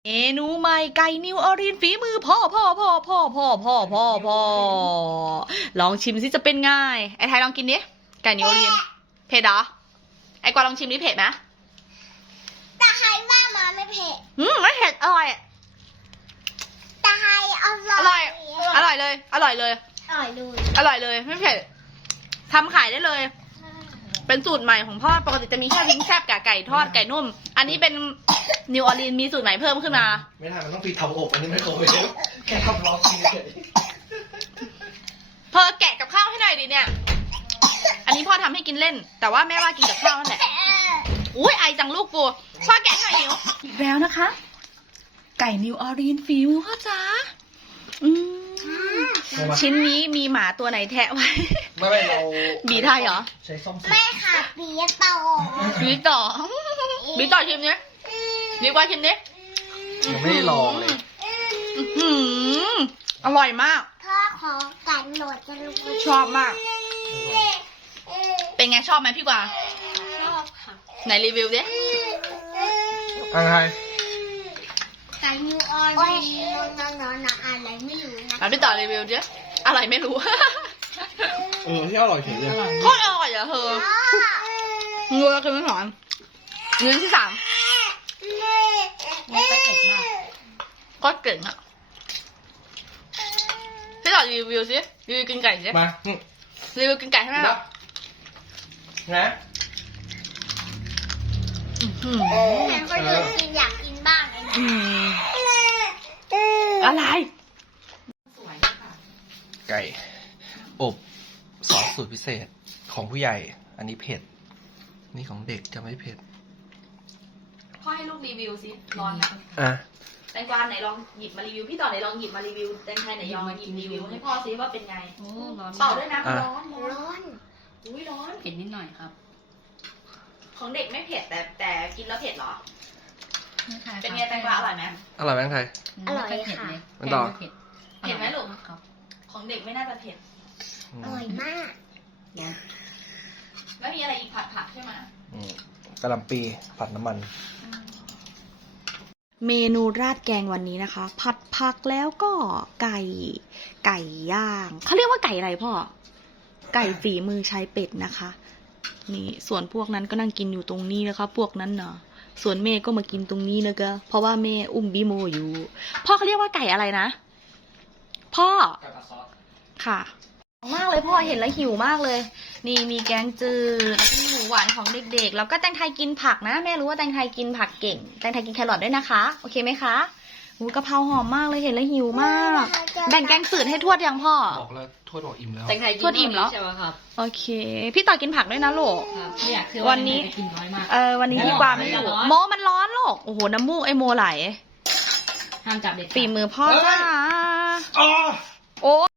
เมนูใหม่ไก่นิวออรินฝีมือพ่อลองชิมสิจะเป็นไงไอ้ไทยลองกินดิไก่นิวออรินเผ็ดเหรอไอ้กวางลองชิมดิเผ็ดไหมแต่ใครว่ามาไม่เผ็ดไม่เผ็ดอร่อยแต่ใครอร่อยอร่อยเลยอร่อยเลยไม่เผ็ดทำขายได้เลย เป็นสูตรใหม่ของพ่อปกติจะมีแค่วิ้งแซบกับไก่ทอดไก่นุ่มอันนี้เป็นนิวออรินมีสูตรใหม่เพิ่มขึ้นมาไม่ได้มันต้องปีทำอบอันนี้ไม่คงไปเยอะแค่ทำร้องกินเฉยเธอแกะกับข้าวให้หน่อยดิเนี่ยอันนี้พ่อทำให้กินเล่นแต่ว่าแม่ว่ากินกับข้าวนั่นแหละอุ้ยไอจังลูกกูพ่อแกะหน่อยหิวอีกแล้วนะคะ ไก่นิวออรินฝีมือพ่อจ๋าชิ้นนี้มีหมาตัวไหนแทะไว้ไม่เราบีไทยเหรอใช้ส้มไม่ค่ะบีต่อบีต่อชิมเนี้ยดีกว่าชิมนี้ยังไม่ได้ลองเลยอร่อยมากพ่อขอกันโหลดจะรู้ชอบมากเป็นไงชอบไหมพี่กวางชอบค่ะไหนรีวิวดิอะไรไก่นิวออรินอะไรไม่รู้นะพี่ต่อรีวิวดิอะไรไม่รู้ที่อร่อยเฉยเลยโคตรอร่อยอ่ะเธองูเราคือไม่สอนเนื้อที่3มันก็เก่งมากก็เก่งอ่ะพี่ต่อรีวิวสิรีวิวกินไก่สิมารีวิวกินไก่ให้แม่แบบนะแม่ก็อยากกินบ้างไอ้อะไรไก่อบซอสสูตรพิเศษของผู้ใหญ่อันนี้เผ็ดนี่ของเด็กจะไม่เผ็ดพ่อให้ลูกรีวิวสิร้อนไหมแตงกวาไหนลองหยิบมารีวิวพี่ต่อไหนลองหยิบมารีวิวแตงไทยไหนลองหยิบรีวิวให้พ่อซิว่าเป็นไงเป่าด้วยนะร้อนอุ้ยร้อนเผ็ดนิดหน่อยครับของเด็กไม่เผ็ดแต่กินแล้วเผ็ดเหรอเป็นไงแตงกวาอร่อยไหมอร่อยไหมไทยอร่อยค่ะมันต่อเผ็ดไหมลูกของเด็กไม่น่าจะเผ็ดอร่อยมากแล้วมีอะไรอีกผัดใช่ไหมกะหล่ำปีผัดน้ำมันเมนูราดแกงวันนี้นะคะผัดผักแล้วก็ไก่ย่างเขาเรียกว่าไก่อะไรพ่อไก่ฝีมือใช้เป็ดนะคะนี่ส่วนพวกนั้นก็นั่งกินอยู่ตรงนี้นะคะพวกนั้นเนาะส่วนแม่ก็มากินตรงนี้นะคะเพราะว่าแม่อุ้มบิโมอยู่พ่อเขาเรียกว่าไก่อะไรนะพ่อค่ะมากเลยพ่อเห็นแล้วหิวมากเลยนี่มีแกงจืดมีหมูหวานของเด็กๆแล้วก็แตงไทยกินผักนะแม่รู้ว่าแตงไทยกินผักเก่งแตงไทยกินแครอทด้วยนะคะโอเคไหมคะกะเพราหอมมากเลยเห็นแล้วหิวมากแบ่งแกงจืดให้ทวดยังพ่อบอกแล้วทวดบอกอิ่มแล้วแตงไทยทวดอิ่มแล้วใช่ไหมครับโอเคพี่ต่อกินผักด้วยนะลูกวันนี้กินน้อยมากวันนี้พี่กวางไม่อยู่โมมันร้อนลูกโอ้โหน้ำมูกไอโมไหลห้ามจับเด็กฝีมือพ่อจ้าโอ้